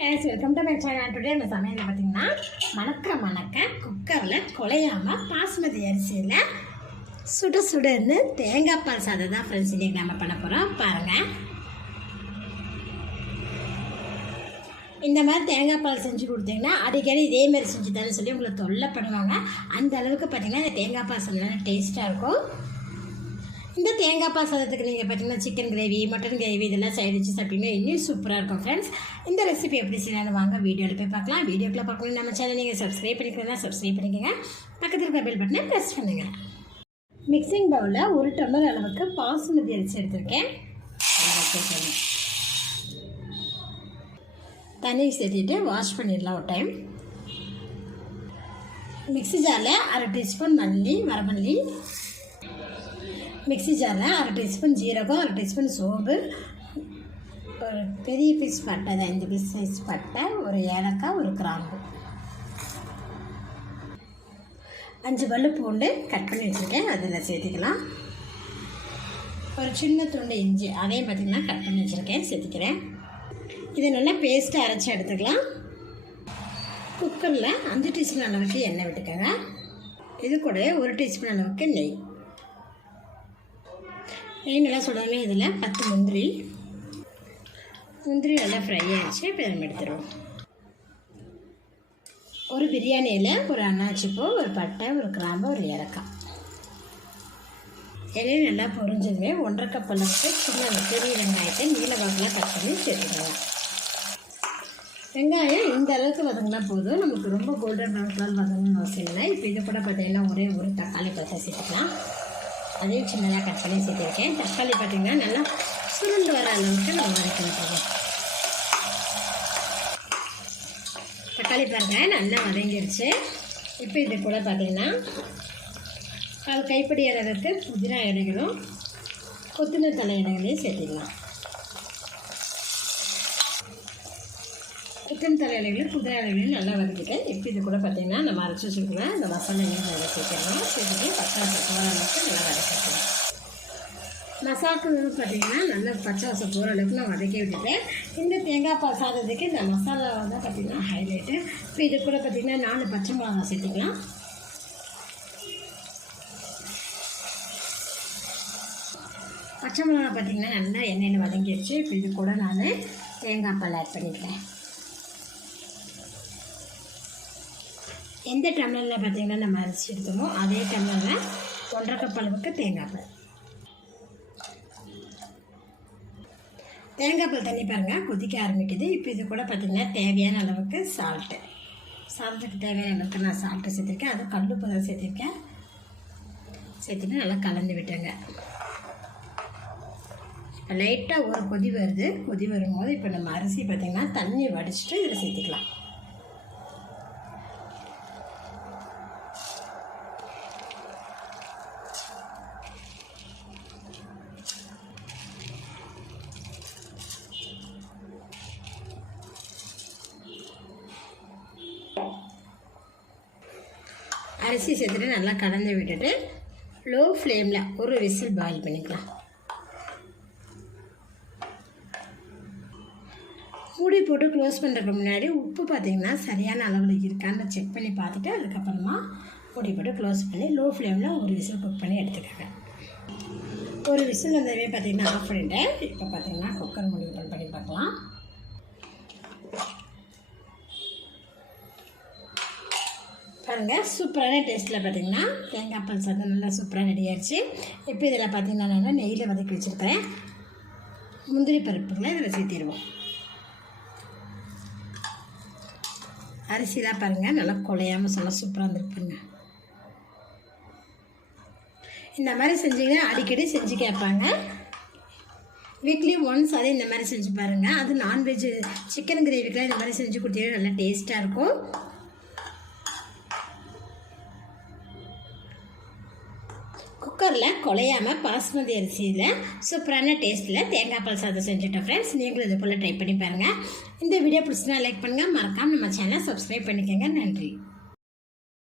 Welcome to my channel. Today இந்த சமையலில் பார்த்தீங்கன்னா மணக்க குக்கரில் குழையாமல் பாஸ்மதி அரிசியில் சுடுன்னு தேங்காய் பால் சாதம் தான் ஃப்ரெண்ட்ஸ் இன்றைக்கி நம்ம பண்ண போகிறோம். பாருங்கள், இந்த மாதிரி தேங்காய் பால் செஞ்சு கொடுத்தீங்கன்னா அடிக்கடி இதேமாதிரி செஞ்சு தரேன்னு சொல்லி உங்களை தொல்லை பண்ணுவாங்க. அந்த அளவுக்கு பார்த்தீங்கன்னா இந்த தேங்காய் பால் சாதம் டேஸ்ட்டாக இருக்கும். இந்த தேங்காய் பால் சாதத்துக்கு நீங்கள் பார்த்தீங்கன்னா சிக்கன் கிரேவி, மட்டன் கிரேவி இதெல்லாம் சைடு வச்சு சாப்பிட்டீங்கன்னா இன்னும் சூப்பராக இருக்கும் ஃப்ரெண்ட்ஸ். இந்த ரெசிபி எப்படி செய்யலாம்னு வாங்க வீடியோவில் போய் பார்க்கலாம். வீடியோக்குள்ளே பார்க்கணும் நம்ம சேனல் நீங்கள் சப்ஸ்கிரைப் பண்ணிக்கிறதா சப்ஸ்கிரைப் பண்ணிக்கோங்க. பக்கத்தில் இருக்க பெல் பட்டனை ப்ரெஸ் பண்ணுங்கள். மிக்சிங் பவுலில் 1 டம்ளர் அளவுக்கு பாசுமதி அரிசி எடுத்திருக்கேன். தண்ணி சேர்த்துட்டு வாஷ் பண்ணிடலாம் ஒரு டைம். மிக்சி ஜாரில் 1/2 டீஸ்பூன் மல்லி, வரமல்லி, மிக்சி ஜாரில் 1/2 டீஸ்பூன் ஜீரகம், 1/2 டீஸ்பூன் சோம்பு, ஒரு பெரிய பீஸ் பட்டை, 5 பீஸ் சைஸ் பட்டை, ஒரு ஏலக்காய், ஒரு கிராம்பு, 5 பல்லு பூண்டு கட் பண்ணி வச்சுருக்கேன், அதில் சேர்த்துக்கலாம். ஒரு சின்ன துண்டு இஞ்சி அதையும் பார்த்திங்கன்னா கட் பண்ணி வச்சுருக்கேன், சேர்த்துக்கிறேன். இது நல்லா பேஸ்ட்டு அரைச்சி எடுத்துக்கலாம். குக்கரில் 5 டீஸ்பூன் அளவுக்கு எண்ணெய் விட்டுக்கோங்க. இது கூட 1 டீஸ்பூன் அளவுக்கு நெய் நல்லா சுடாமே இதில் 10 முந்திரி நல்லா ஃப்ரை ஆகிடுச்சு. இப்போ நம்ம எடுத்துருவோம். ஒரு பிரியாணியில் ஒரு அன்னாச்சிப்பூ, ஒரு பட்டை, ஒரு கிராம்பு, ஒரு ஏலக்காய் எல்லாம் நல்லா பொரிஞ்சதுமே 1/2 கப் அளவுக்கு சின்ன பெரிய வெங்காயத்தை நீல வாக்கில் கட் பண்ணி சேர்த்துக்கலாம். வெங்காயம் இந்த அளவுக்கு வதங்கினா போதும், நமக்கு ரொம்ப கோல்டன் ப்ரௌன் கலர் வதங்கணும்னு அவசியம் இல்லை. இப்போ இது கூட பார்த்திங்கன்னா ஒரே ஒரு தக்காளி பழத்தை சேர்த்துக்கலாம். அதையும் சின்னதாக கட் பண்ணி சேர்த்துருக்கேன். தக்காளி பார்த்திங்கன்னா நல்லா சுருண்டு வர அளவுக்கு நம்ம வதக்கி விட்டுருவோம். தக்காளி பாருங்கள் நல்லா வதங்கிடுச்சு. இப்போ இது கூட பார்த்திங்கன்னா 1/4 கைப்பிடி அளவுக்கு புதினா இலைகளும் கொத்தமல்லி தலை இலைகளையும் சேர்த்துக்கலாம். கொத்தமல்லி தலை இலைகளும் புதினா இலைகளையும் நல்லா வதக்கிட்டேன். இப்போ இது கூட பார்த்திங்கன்னா நம்ம அரைச்சி வச்சுருக்கோம் இந்த மசாலையும் நல்லா சேர்த்துக்கலாம். சேர்த்துட்டு பச்சை வாசம் போகிற அளவுக்கு நல்லா வதக்கிக்கலாம். மசாலாக்கு பார்த்திங்கன்னா நல்லா பச்சை வாசம் போகிற அளவுக்கு நான் வதக்கி விட்டுட்டேன். இந்த தேங்காய் பால் சாதத்துக்கு இந்த மசாலா தான் பார்த்திங்கன்னா ஹைலைட்டு. இப்போ இது கூட பார்த்திங்கன்னா 4 பச்சை மிளகா சேர்த்துக்கலாம். பச்சை மிளகா பார்த்திங்கன்னா நல்லா எண்ணெயில் வதங்கிடுச்சு. இப்போ இது கூட நான் தேங்காய் பால் ஆட் பண்ணிக்கிறேன். எந்த டம்ளரில் பார்த்திங்கன்னா நம்ம அரிசி எடுத்தோமோ அதே டம்ளரில் 1/2 கப் அளவுக்கு தேங்காய் பால் தண்ணி பாருங்கள் கொதிக்க ஆரம்பிக்குது. இப்போ இது கூட பார்த்திங்கன்னா தேவையான அளவுக்கு சாதத்துக்கு தேவையான அளவுக்கு நான் சால்ட்டு சேர்த்துருக்கேன். அது கல்லுப்பு தான் சேர்த்துருக்கேன். சேர்த்துட்டு நல்லா கலந்து விட்டேங்க. இப்போ லைட்டாக ஒரு கொதி வருது. கொதி வரும்போது இப்போ நம்ம அரிசி பார்த்திங்கன்னா தண்ணி வடிச்சிட்டு இதில் சேர்த்துக்கலாம். அரிசி சேர்த்துட்டு நல்லா கலந்து விட்டுட்டு லோ ஃப்ளேமில் ஒரு விசில் பாயில் பண்ணிக்கலாம். மூடி போட்டு க்ளோஸ் பண்ணுறதுக்கு முன்னாடி உப்பு பார்த்திங்கன்னா சரியான அளவில் இருக்கான்னு செக் பண்ணி பார்த்துட்டு அதுக்கப்புறமா மூடி போட்டு க்ளோஸ் பண்ணி லோ ஃப்ளேமில் ஒரு விசில் குக் பண்ணி எடுத்துக்கோங்க. ஒரு விசில் வந்ததுமே பார்த்திங்கன்னா ஆஃப் பண்ணிட்டேன். இப்போ பார்த்திங்கன்னா குக்கர் மூடி ஓப்பன் பண்ணி பார்க்கலாம். பாருங்கள், சூப்பரான டேஸ்ட்டில் பார்த்திங்கன்னா தேங்காய் பால் சாதம் நல்லா சூப்பராக ரெடி ஆகிடுச்சு. இப்போ இதில் பார்த்திங்கன்னா நான் நெய்யில் வதக்கி வச்சுருக்கிறேன் முந்திரி பருப்புகளை இதில் சேர்த்திடுவோம். அரிசிலாம் பாருங்கள் நல்லா குழையாமல் சொல்ல சூப்பராக வந்துருக்குங்க. இந்த மாதிரி செஞ்சிங்கன்னா அடிக்கடி செஞ்சு கேட்பாங்க. வீக்லி ஒன்ஸ் அதே இந்த மாதிரி செஞ்சு பாருங்கள். அது நான்வெஜ் சிக்கன் கிரேவிக்கெலாம் இந்த மாதிரி செஞ்சு கொடுத்தீங்கன்னா நல்லா டேஸ்ட்டாக இருக்கும். குக்கரில் குழையாமல் பாஸ்மதி அரிசியில் சூப்பரான டேஸ்ட்டில் தேங்காய் பால் சாதம் செஞ்சுட்டோம் ஃப்ரெண்ட்ஸ். நீங்களும் இது போல் ட்ரை பண்ணி பாருங்கள். இந்த வீடியோ பிடிச்சினா லைக் பண்ணுங்கள். மறக்காமல் நம்ம சேனலை சப்ஸ்கிரைப் பண்ணிக்கோங்க. நன்றி.